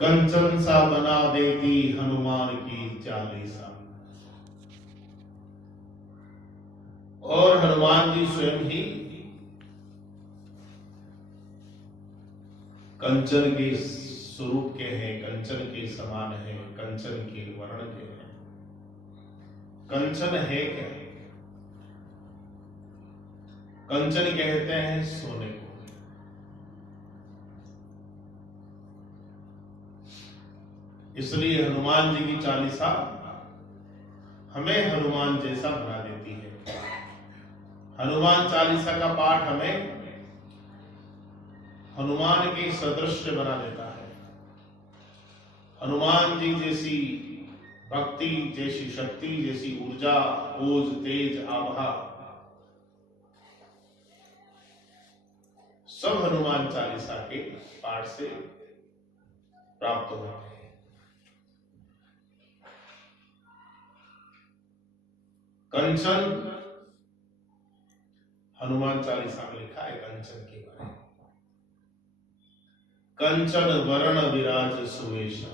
कंचन सा बना देती हनुमान की चालीसा। और हनुमान जी स्वयं ही कंचन के स्वरूप के हैं, कंचन के समान है, कंचन के वर्ण के हैं। कंचन है क्या? कंचन कहते हैं सोने को। इसलिए हनुमान जी की चालीसा हमें हनुमान जैसा बना देती है। हनुमान चालीसा का पाठ हमें हनुमान के सदृश बना देता है। हनुमान जी जैसी भक्ति, जैसी शक्ति, जैसी ऊर्जा, ओज, तेज, आभा सब हनुमान चालीसा के पाठ से प्राप्त होते हैं। कंचन हनुमान चालीसा में लिखा है कंचन के बारे में। कंचन वरण विराज सुवेशा,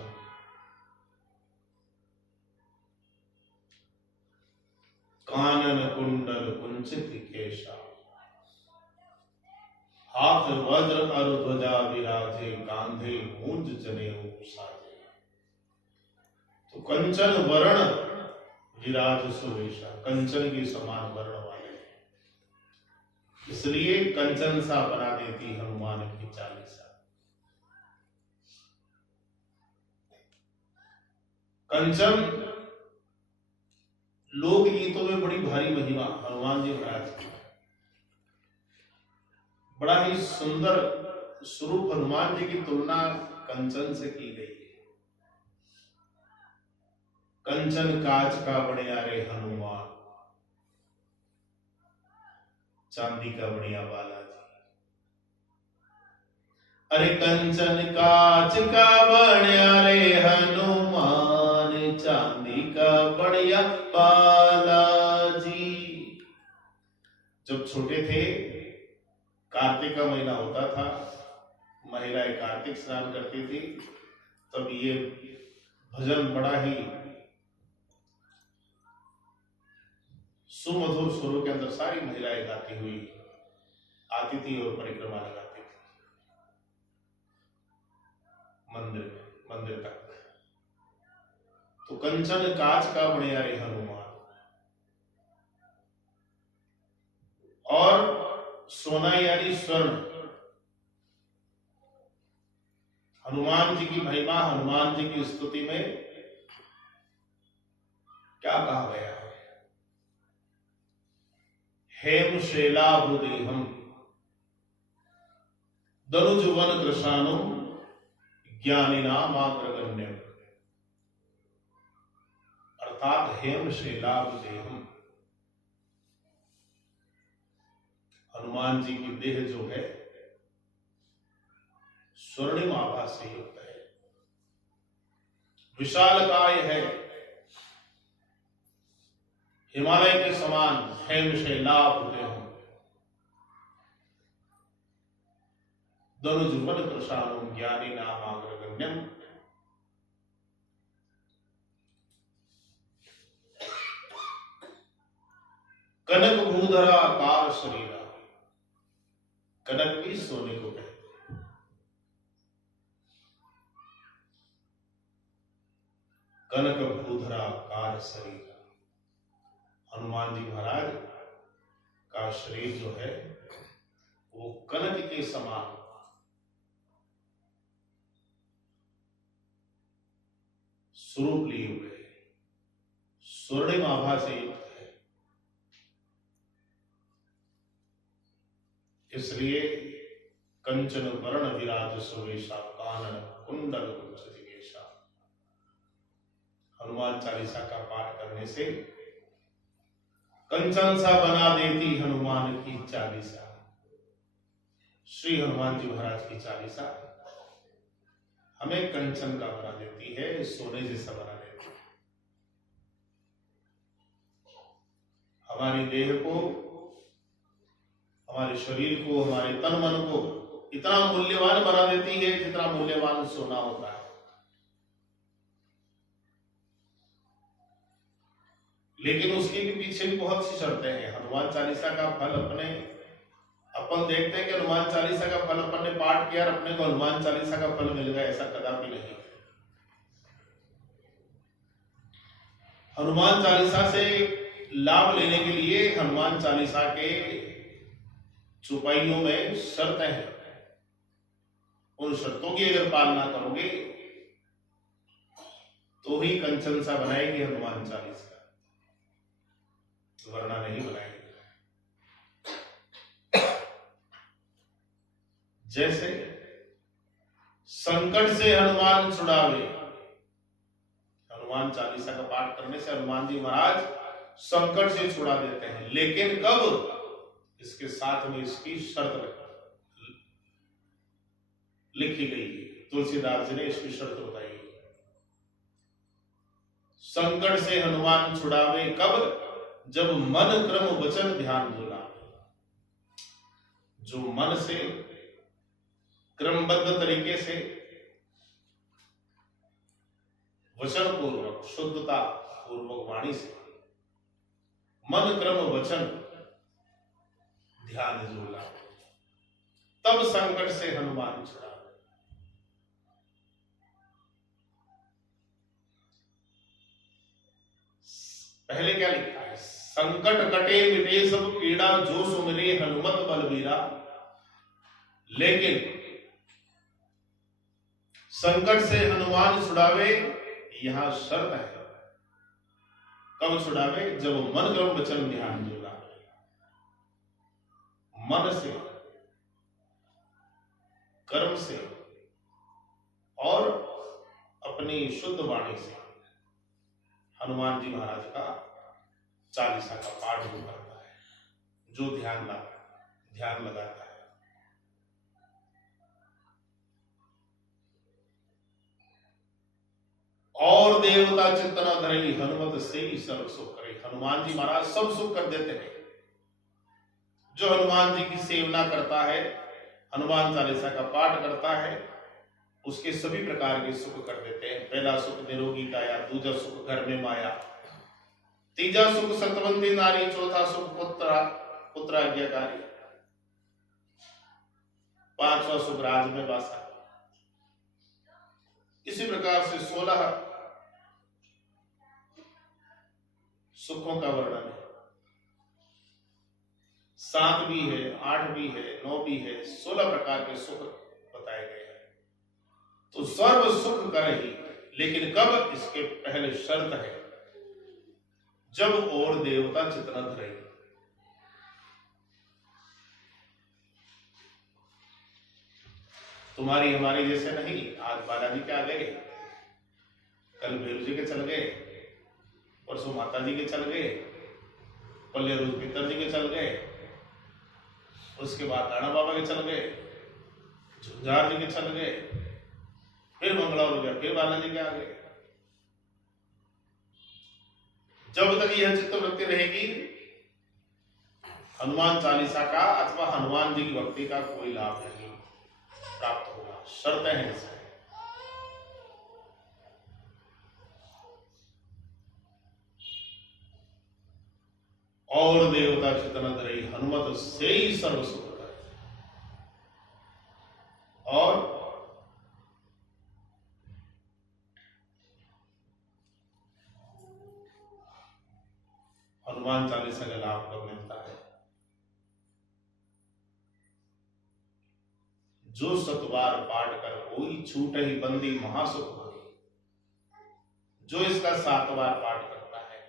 कानन कुंडल कुंचित केशा, हाथ वज्र अर ध्वजा विराजे, कांधे मूंज जनेऊ साजे। तो कंचन वर्ण विराज सुवेशा, कंचन के समान वर्ण वाले, इसलिए कंचन सा बना देती हनुमान की चालीसा। कंचन लोकगीतों में बड़ी भारी महिमा हनुमान जी महाराज की। बड़ा ही सुंदर स्वरूप हनुमान जी की तुलना कंचन से की गई है। कंचन कांच का बनिया रे हनुमान, चांदी का बनिया बालाजी। अरे कंचन कांच का बनिया रे हनुमान, चांदी का बनिया बालाजी। जब छोटे थे, कार्तिक का महीना होता था, महिलाएं कार्तिक स्नान करती थी, तब ये भजन बड़ा ही सुमधुर स्वरों के अंदर सारी महिलाएं गाती हुई आती थी और परिक्रमा लगाती थी मंदिर तक। तो कंचन कांच का बनिया रे हनुमान, और सोना यानी स्वर्ण। हनुमान जी की महिमा, हनुमान जी की स्तुति में क्या कहा गया है? हेम शैलाभुदेहम दनुजुवन कृशानु, ज्ञानिनामाग्रगण्यम। अर्थात हेम शैलाभुदेहम, हनुमान जी की देह जो है स्वर्णिम आभा से युक्त है, विशालकाय है, हिमालय के समान। हेम शैलाभुदेहम दनुजुवन कृशानु, ज्ञानिनामाग्रगण्यम। कनक भूधरा कार शरीरा, कनक भी सोने को कहते हैं। कनक भूधरा कार शरीरा, हनुमान जी महाराज का शरीर जो है वो कनक के समान स्वरूप लिए हुए, स्वर्णिम आभा से युक्त है। इसलिए कंचन वर्ण विराज सुवेशा, कानन कुंडल कुंचित केशा। हनुमान चालीसा का पाठ करने से कंचन सा बना देती हनुमान की चालीसा। श्री हनुमान जी महाराज की चालीसा हमें कंचन का बना देती है, सोने जैसा बना देती है। हमारी देह को, हमारे शरीर को, हमारे तन मन को इतना मूल्यवान बना देती है जितना मूल्यवान सोना होता है। लेकिन उसके भी पीछे भी बहुत सी शर्तें हैं। हनुमान चालीसा का फल अपन देखते हैं कि हनुमान चालीसा का फल अपन ने पाठ किया और अपने को हनुमान चालीसा का फल मिल गया, ऐसा कदापि नहीं। हनुमान चालीसा से लाभ लेने के लिए हनुमान चालीसा के चौपाइयों में शर्तें हैं। उन शर्तों की अगर पालना करोगे तो ही कंचन सा बनाएगी हनुमान चालीसा, वरना नहीं बनाएगी। जैसे संकट से हनुमान छुड़ावे, हनुमान चालीसा का पाठ करने से हनुमान जी महाराज संकट से छुड़ा देते हैं। लेकिन कब? इसके साथ में इसकी शर्त लिखी गई है। तुलसीदास जी ने इसकी शर्त बताई। संकट से हनुमान छुड़ावे कब? जब मन क्रम वचन ध्यान बोला। जो मन से क्रमबद्ध तरीके से वचन पूर्वक, शुद्धता पूर्वक वाणी से मन क्रम वचन ध्यान जोला, तब संकट से हनुमान छुड़ा। पहले क्या लिखा है? संकट कटे मिटे सब पीड़ा, जो सुमिरे हनुमत बलबीरा। लेकिन संकट से हनुमान छुड़ावे, यहां शर्त है। कब छुड़ावे? जब मन क्रम वचन ध्यान जोला। मन से, कर्म से और अपनी शुद्ध वाणी से हनुमान जी महाराज का चालीसा का पाठ जो करता है, जो ध्यान लगाता है। और देवता चित्त न धरई, हनुमत से ही सर्व सुख करे। हनुमान जी महाराज सब सुख कर देते हैं। जो हनुमान जी की सेवना करता है, हनुमान चालीसा का पाठ करता है, उसके सभी प्रकार के सुख कर देते हैं। पहला सुख निरोगी काया, दूजा सुख घर में माया, तीजा सुख सतवंती नारी, चौथा सुख पुत्राज्ञाकारी, पांचवा सुख राज में वासा। इसी प्रकार से 16 सुखों का वर्णन है। 7 भी है, 8 भी है, 9 भी है, 16 प्रकार के सुख बताए गए हैं। तो सर्व सुख कर ही, लेकिन कब? इसके पहले शर्त है, जब और देवता चित्त न धरे। तुम्हारी हमारी जैसे नहीं। आज बालाजी के आ गए, कल भैरू जी के चल गए, परसों माता जी के चल गए, पल्ले रोज पितर जी के चल गए, उसके बाद राणा बाबा के चल गए, झुंझार जी के चल गए, फिर मंगलवार हो गया, फिर बालाजी के आ गए। जब तक यह चित्तवृत्ति रहेगी, हनुमान चालीसा का अथवा हनुमान जी की भक्ति का कोई लाभ नहीं प्राप्त होगा। शर्तें हैं इसमें। और देवता चित्त न धरई, हनुमत से ही सर्व सुख करे। और हनुमान चालीसा का लाभ कब मिलता है? जो सतबार पाठ कर कोई छूट ही बंदी महासुख होगी। जो इसका 7 बार पाठ करता है।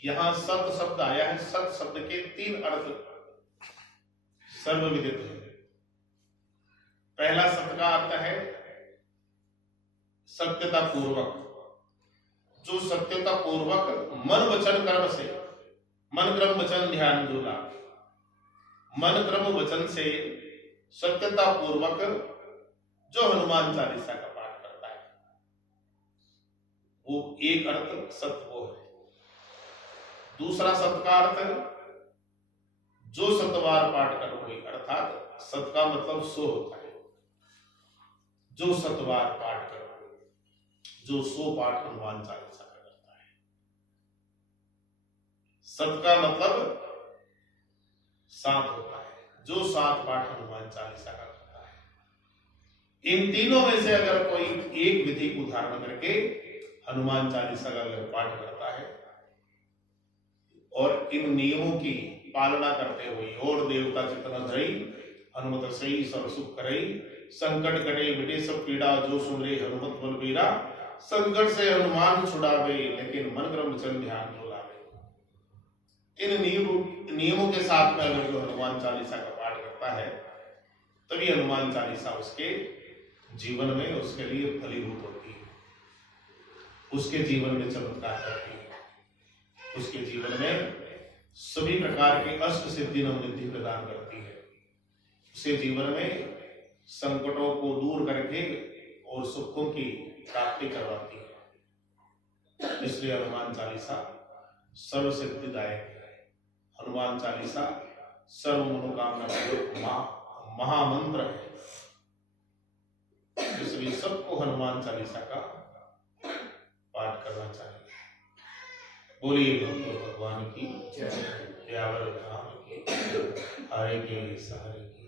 यहां सत शब्द आया है। सत शब्द के 3 अर्थ सर्वविदित है। पहला सत का अर्थ है सत्यता पूर्वक। जो सत्यता पूर्वक मन वचन कर्म से, मन क्रम वचन ध्यान जोला, मन क्रम वचन से सत्यता पूर्वक जो हनुमान चालीसा का पाठ करता है, वो एक अर्थ सत्य वो है। दूसरा सत का अर्थ जो सतवार पाठ कर कोई, अर्थात सत का मतलब सो होता है। जो सतवार पाठ कर, जो 100 पाठ हनुमान चालीसा का करता है। सत का मतलब सात होता है, जो सात पाठ हनुमान चालीसा का करता है। इन तीनों में से अगर कोई एक विधि को धारण करके हनुमान चालीसा का अगर पाठ करता है और इन नियमों की पालना करते हुए, और देवता चित्त न धरई हनुमत सही सर्व सुख करई, संकट कटे मिटे सब पीड़ा, जो सुन रे हनुमत बलबीरा, संकट से हनुमान छुड़ावे लेकिन मन क्रम चल ध्यान जो लावे। इन नियमों के साथ में अगर जो हनुमान चालीसा का पाठ करता है तभी हनुमान चालीसा उसके जीवन में उसके लिए फलीभूत होती है, उसके जीवन में चमत्कार करती है, उसके जीवन में सभी प्रकार के अष्ट सिद्धि नवनिधि प्रदान करती है, उसके जीवन में संकटों को दूर करके और सुखों की प्राप्ति करवाती है। इसलिए हनुमान चालीसा सर्व सिद्धिदायक है। हनुमान चालीसा सर्व मनोकामना महामंत्र है। इसलिए सबको हनुमान चालीसा का पाठ करना चाहिए। बोलिए भगवान की जय, राम की हरे के सहारे की।